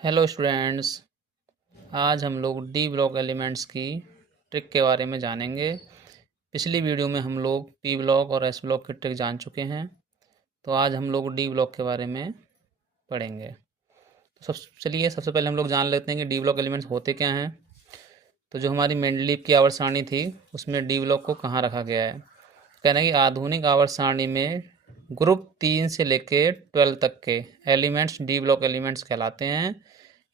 Hello students. आज हम लोग डी ब्लॉक एलिमेंट्स की ट्रिक के बारे में जानेंगे। पिछली वीडियो में हम लोग पी ब्लॉक और एस ब्लॉक की ट्रिक जान चुके हैं, तो आज हम लोग डी ब्लॉक के बारे में पढ़ेंगे। तो चलिए सबसे पहले हम लोग जान लेते हैं कि डी ब्लॉक एलिमेंट्स होते क्या हैं। तो जो हमारी मेंडलीव की आवर्त सारणी थी उसमें डी ब्लॉक को कहाँ रखा गया है। कहना है कि आधुनिक आवर्त सारणी में ग्रुप 3 से लेके 12 तक के एलिमेंट्स डी ब्लॉक एलिमेंट्स कहलाते हैं।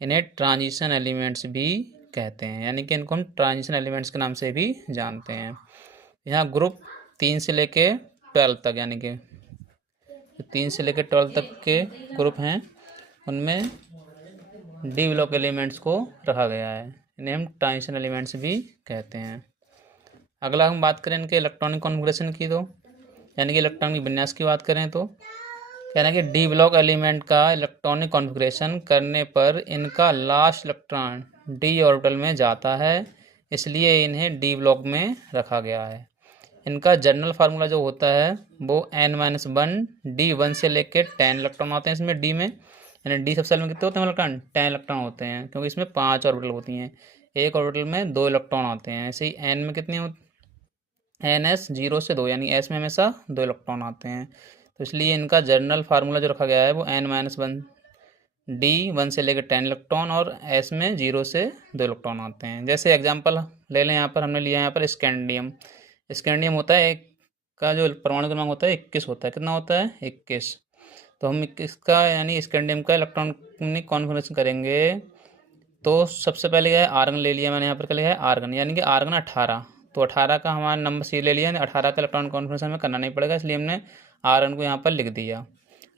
इन्हें ट्रांजिशन एलिमेंट्स भी कहते हैं, यानी कि इनको हम ट्रांजिशन एलिमेंट्स के नाम से भी जानते हैं। यहाँ ग्रुप 3 से लेके 12 तक, यानी कि 3 से लेके 12 तक के ग्रुप हैं, उनमें डी ब्लॉक एलिमेंट्स को रखा गया है। इन्हें हम ट्रांजिशन एलिमेंट्स भी कहते हैं। अगला हम बात करें इनके इलेक्ट्रॉनिक कॉन्फ़िगरेशन की, तो यानी कि इलेक्ट्रॉनिक विन्यास की बात करें तो कहना है कि डी ब्लॉक एलिमेंट का इलेक्ट्रॉनिक कॉन्फ़िगरेशन करने पर इनका लास्ट इलेक्ट्रॉन डी ऑर्बिटल में जाता है, इसलिए इन्हें डी ब्लॉक में रखा गया है। इनका जनरल फार्मूला जो होता है वो n-1 D1 से लेके 10 इलेक्ट्रॉन आते हैं इसमें डी में, यानी डी सबसेल में कितने होते हैं इलेक्ट्रॉन? 10 इलेक्ट्रॉन होते हैं, क्योंकि इसमें 5 ऑर्बिटल होती हैं। एक ऑर्बिटल में 2 इलेक्ट्रॉन आते हैं। ऐसे ही एन में कितने NS 0 से 2, यानी एस में हमेशा 2 इलेक्ट्रॉन आते हैं। तो इसलिए इनका जनरल फार्मूला जो रखा गया है वो n-1 D1 से लेकर 10 इलेक्ट्रॉन और एस में 0 से 2 इलेक्ट्रॉन आते हैं। जैसे एग्जांपल ले लें, यहाँ पर हमने लिया यहाँ पर स्कैंडियम। स्कैंडियम होता है एक का जो परमाणु क्रमांक होता है 21 होता है। कितना होता है? 21। तो हम 21 का यानी स्कैंडियम का इलेक्ट्रॉनिक कॉन्फ़िगरेशन करेंगे तो सबसे पहले क्या है, आर्गन ले लिया मैंने। यहाँ पर क्या लिया है? आर्गन, यानी कि आर्गन 18। तो 18 का हमारा नंबर सी ले लिया, 18 का इलेक्ट्रॉन कॉन्फ़िगरेशन हमें करना नहीं पड़ेगा, इसलिए हमने आर्गन को यहाँ पर लिख दिया।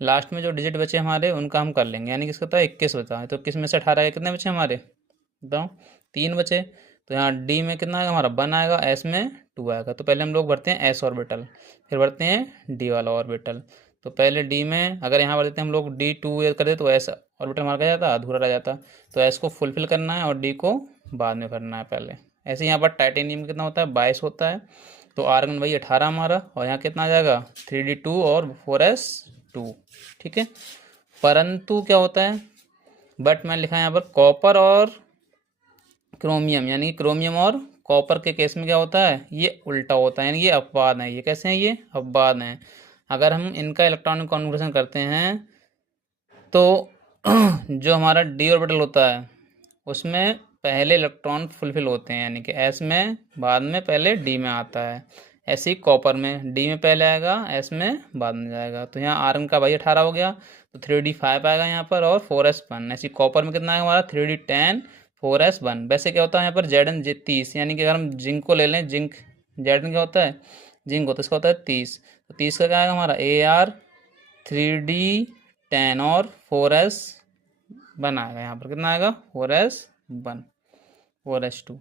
लास्ट में जो डिजिट बचे हमारे उनका हम कर लेंगे, यानी कि इसका था 21 बचा है। तो 21 में से 18 के कितने बचे हमारे? बताओ, 3 बचे। तो यहाँ डी में कितना आएगा हमारा? 1 आएगा, एस में 2 आएगा। तो पहले हम लोग भरते हैं एस ऑर्बिटल, फिर भरते हैं डी वाला ऑर्बिटल। तो पहले डी में अगर यहाँ भर देते हैं हम लोग D2 कर दे तो एस ऑर्बिटल हमारा क्या जाता? अधूरा रह जाता। तो एस को फुलफिल करना है और डी को बाद में भरना है पहले। ऐसे यहाँ पर टाइटेनियम कितना होता है? 22 होता है। तो आर्गन वही 18 हमारा, और यहाँ कितना आ जाएगा? 3D2 और 4s2। ठीक है। परंतु क्या होता है, बट मैं लिखा है यहाँ पर कॉपर और क्रोमियम, यानी क्रोमियम और कॉपर के केस में क्या होता है? ये उल्टा होता है, यानी ये अपवाद है। ये कैसे हैं? ये अपवाद हैं। अगर हम इनका इलेक्ट्रॉनिक कॉन्फ़िगरेशन करते हैं तो जो हमारा डी ऑर्बिटल होता है उसमें पहले इलेक्ट्रॉन फुलफिल होते हैं, यानी कि एस में, बाद में पहले डी में आता है। ऐसे ही कॉपर में डी में पहले आएगा, एस में बाद में जाएगा। तो यहाँ आर्गन का भाई 18 हो गया, तो 3D5 आएगा यहाँ पर, और 4s1। ऐसे कॉपर में कितना आएगा हमारा? 3D10 4s1। वैसे क्या होता है यहाँ पर? Zn 30, यानी कि अगर हम जिंक को ले लें, जिंक Zn क्या होता है? जिंक होता है, इसका होता है 30। तो 30 का क्या आएगा हमारा? AR 3D10 और 4s1 आएगा। यहाँ पर कितना आएगा? 4s1 4s2।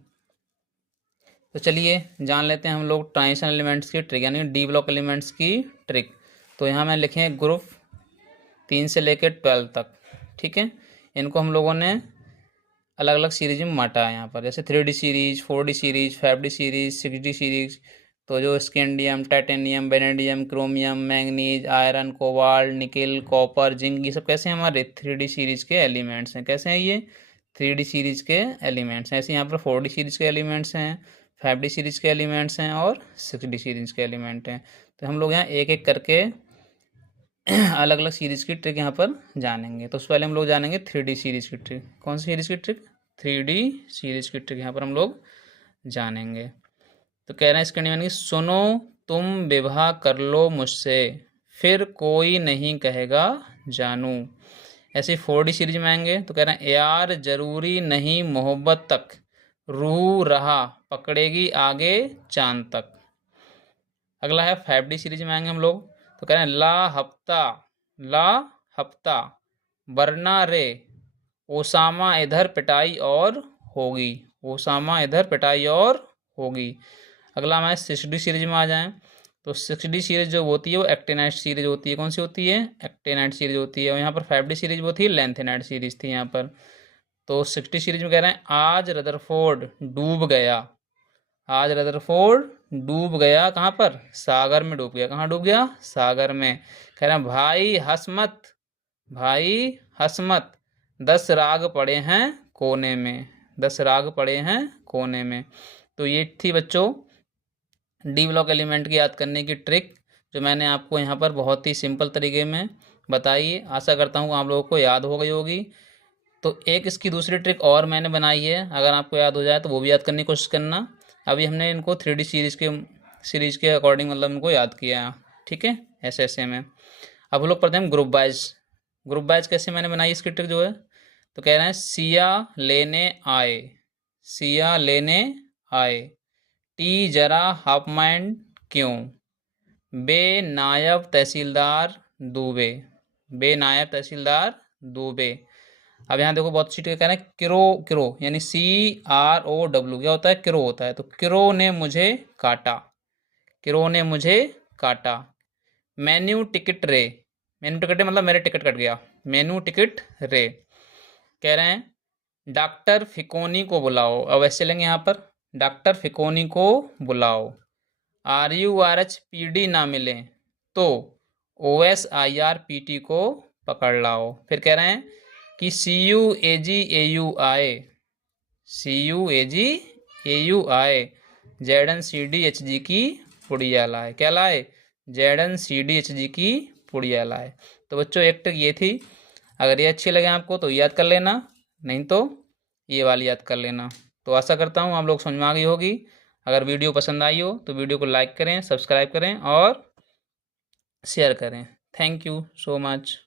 तो चलिए जान लेते हैं हम लोग ट्रांजिशन एलिमेंट्स की ट्रिक, यानी डी ब्लॉक एलिमेंट्स की ट्रिक। तो यहाँ मैं लिखे ग्रुप 3 से लेकर 12 तक। ठीक है। इनको हम लोगों ने अलग अलग सीरीज में बांटा है यहाँ पर, जैसे 3D series, 4D series, 5D series, 6D series. तो जो scandium, titanium, vanadium, chromium, manganese, iron, cobalt, nickel, copper, zinc, ये सब कैसे हैं? हमारे 3D सीरीज के एलिमेंट्स हैं। कैसे हैं ये? 3D सीरीज के एलिमेंट्स हैं। ऐसे यहाँ पर 4D सीरीज के एलिमेंट्स हैं, 5D सीरीज के एलिमेंट्स हैं और 6D सीरीज के एलिमेंट हैं। तो हम लोग यहाँ एक एक करके अलग अलग सीरीज की ट्रिक यहाँ पर जानेंगे। तो उससे पहले हम लोग जानेंगे 3D सीरीज की ट्रिक। कौन सी सीरीज की ट्रिक? 3D सीरीज की ट्रिक यहाँ पर हम लोग जानेंगे। तो कह रहे हैं इसके यानी सुनो तुम विवाह कर लो मुझसे, फिर कोई नहीं कहेगा जानू। ऐसे 4D सीरीज में आएंगे तो कह रहे हैं यार जरूरी नहीं मोहब्बत तक, रूह रहा पकड़ेगी आगे चांद तक। अगला है 5D सीरीज में आएंगे हम लोग तो कह रहे हैं ला हफ्ता वरना रे ओसामा इधर पिटाई और होगी, ओसामा इधर पिटाई और होगी। अगला हमारे 6D सीरीज में आ जाएं तो 6D सीरीज जो होती है वो एक्टिनाइट सीरीज होती है। कौन सी होती है? एक्टिनाइट सीरीज होती है। और यहाँ पर 5D सीरीज वो थी लेंथेनाइट सीरीज थी यहाँ पर। तो 6D सीरीज में कह रहे हैं आज रदरफोर्ड डूब गया, आज रदरफोर्ड डूब गया। कहाँ पर? सागर में डूब गया। कहाँ डूब गया? सागर में। कह रहे हैं भाई हंस मत, भाई हंस मत, 10 राग पड़े हैं कोने में, 10 राग पड़े हैं कोने में। तो ये थी बच्चों डी ब्लॉक एलिमेंट की याद करने की ट्रिक, जो मैंने आपको यहाँ पर बहुत ही सिंपल तरीके में बताई। आशा करता हूँ आप लोगों को याद हो गई होगी। तो एक इसकी दूसरी ट्रिक और मैंने बनाई है, अगर आपको याद हो जाए तो वो भी याद करने की कोशिश करना। अभी हमने इनको 3D सीरीज के अकॉर्डिंग मतलब इनको याद किया है, ठीक है, ऐसे ऐसे में। अब हम लोग पढ़ते हैं ग्रुप वाइज कैसे मैंने बनाई इसकी ट्रिक जो है। तो कह रहे हैं सिया लेने आए, सिया लेने आए, टी जरा हाफ माइंड क्यों, बे नायब तहसीलदार दुबे, बे नायब तहसीलदार दुबे। अब यहाँ देखो बहुत अच्छी ट्रिक कह रहे हैं किरो, किरो यानी CROW क्या होता है, किरो होता है। तो किरो ने मुझे काटा, किरो ने मुझे काटा। मेन्यू टिकट रे, मेन्यू टिकट रे मतलब मेरे टिकट कट गया, मेन्यू टिकट रे। कह रहे हैं डॉक्टर फिकोनी को बुलाओ। अब ऐसे लेंगे यहाँ पर, डॉक्टर फिकोनी को बुलाओ। RURHPD ना मिले तो OSIRPT को पकड़ लाओ। फिर कह रहे हैं कि CUAGAU आए, CUAGAU आए, ZNCDHG की पुड़िया लाए। क्या लाए, ZNCDHG की पुड़िया लाए। तो बच्चों एक ट्रिक ये थी, अगर ये अच्छी लगे आपको तो याद कर लेना, नहीं तो ये वाली याद कर लेना। तो आशा करता हूँ आप लोग समझ में आ गई होगी। अगर वीडियो पसंद आई हो तो वीडियो को लाइक करें, सब्सक्राइब करें और शेयर करें। Thank you so much.